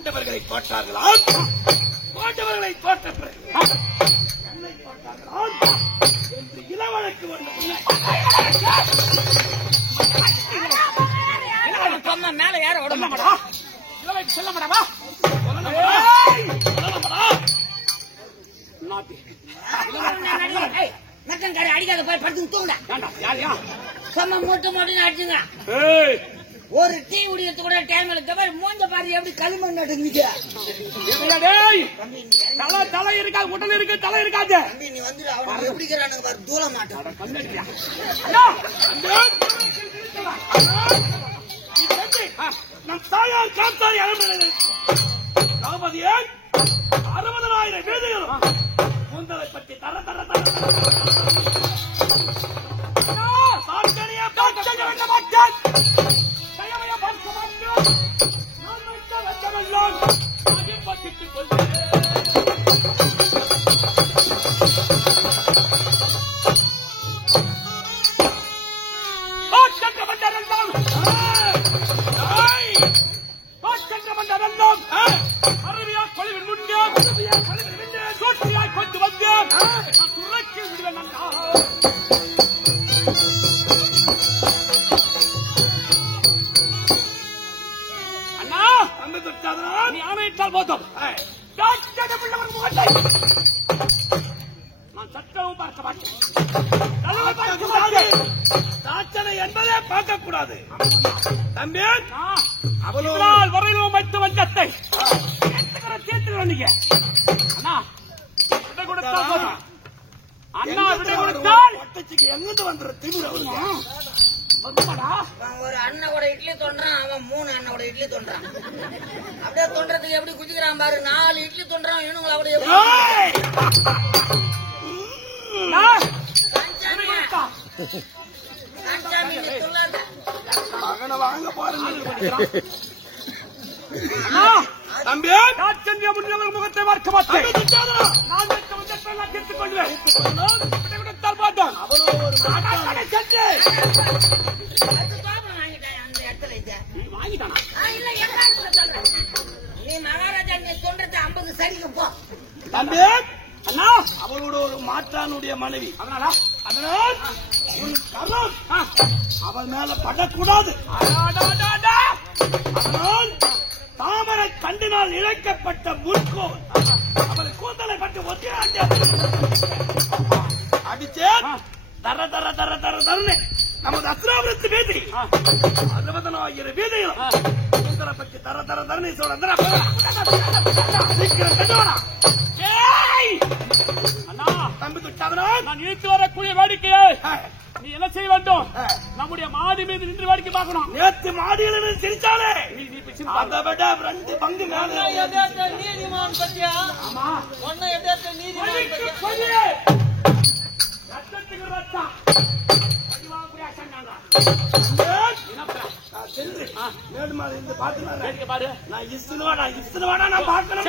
பாண்டவர்களை தோற்றார்களா? பாண்டவர்களை தோற்ற பிறகு என்னை தோற்றார்களா என்று இளவழக்கு சொன்ன மேல யார விட மாட்டா இளவழக்கு சொல்ல மாட்டாவா? நக்கன் அடிக்காத போய் படுத்து தூங்க சொன்ன மூட்டை மட்டும் அடிச்சுங்க. ஒரு டீ குடிக்கிறது கூட டைம் எடுத்த மூஞ்ச பாரு எப்படி களிமண் நடுங்க. தலை இருக்காது, உடல் இருக்கு, தலை இருக்காது. நீ வந்து அவன் எப்படிக்கிறானுங்க பாரு, தூள மாட்டான். நம் தாயார் காத்தாரி திரௌபதியை 60,000 வீடுகளும் கூந்தலை பற்றி தர தர தர சாக்கடையை பார்க்க வேண்ட மாட்டேன். தயவையை பார்க்க மாட்டேன். நான் வைத்த லட்சமெல்லாம் அதை பற்றிட்டுக் கொள்வேன். அருவியா கொலிவின் முன்னே சூட்டியாய் கொண்டு வந்தேன். துறைக்கு விடுவேன். அண்ணா தம்பி தொட்டாதனா நீ ஆணையிட்டால் போதும். நான் சட்டமும் பார்க்க மாட்டேன், சாச்சனை என்பதே பார்க்க கூடாது. தம்பி அவளால் வரையிலும் வைத்து வந்தத்தை சேர்த்துக்கிறோம். நீங்க அண்ணா விடை கொடுத்தா போதும். அண்ணா விடை கொடுத்தால் எங்கிட்டு வந்துற திமிர ஒரு அண்ணனோட இட்லி தோன்றான், அவன் 3 அண்ணனோட இட்லி தோன்றான். அப்படியே தோன்றதுக்கு எப்படி குதிக்கிறான் பாரு. 4 இட்லி தோன்றான், இவனுங்களை அப்படியே மகனை வாங்க பாருங்க. தம்பி முன்னவர் முகத்தை பார்க்க மாட்டேன். நான் எடுத்துக் கொள்வேன். பார்த்தோம் அந்த இடத்துல நீ மகாராஜா நீ சொல்றது 50 சரிக்கு போ. தம்பி அண்ணா அவளோட ஒரு மாற்றானுடைய மனைவி. அதனால் உன் கரம் அவள் மேல படக்கூடாது. அதனால் தாமரை கண்டினால் இழைக்கப்பட்ட முற்கோள் அவளை கூந்தலை பட்டு ஒத்திய அடிச்சே தர தர தர தர தரன்னு நமது அஸ்ராபுரத்து வீதி 60,000 வீதியில் கூந்தலை பற்றி தர தர தரணி சொல்ற தம்பி துட்டாதனா நான் இழுத்து வரக்கூடிய வேடிக்கையை நீ என்ன செய்ய வேண்டும்? நம்முடைய மாடி மீது நின்று வேடிக்கை பார்க்கணும். நேற்று மாடியில் சிரிச்சாலே அதை விட 2 பங்கு மேல நீதிமான் பத்தியா? ஆமா ஒன்னும் எதிர்த்து நீதிமான் நான் இசுனுவாடா நான் பார்க்கணும்.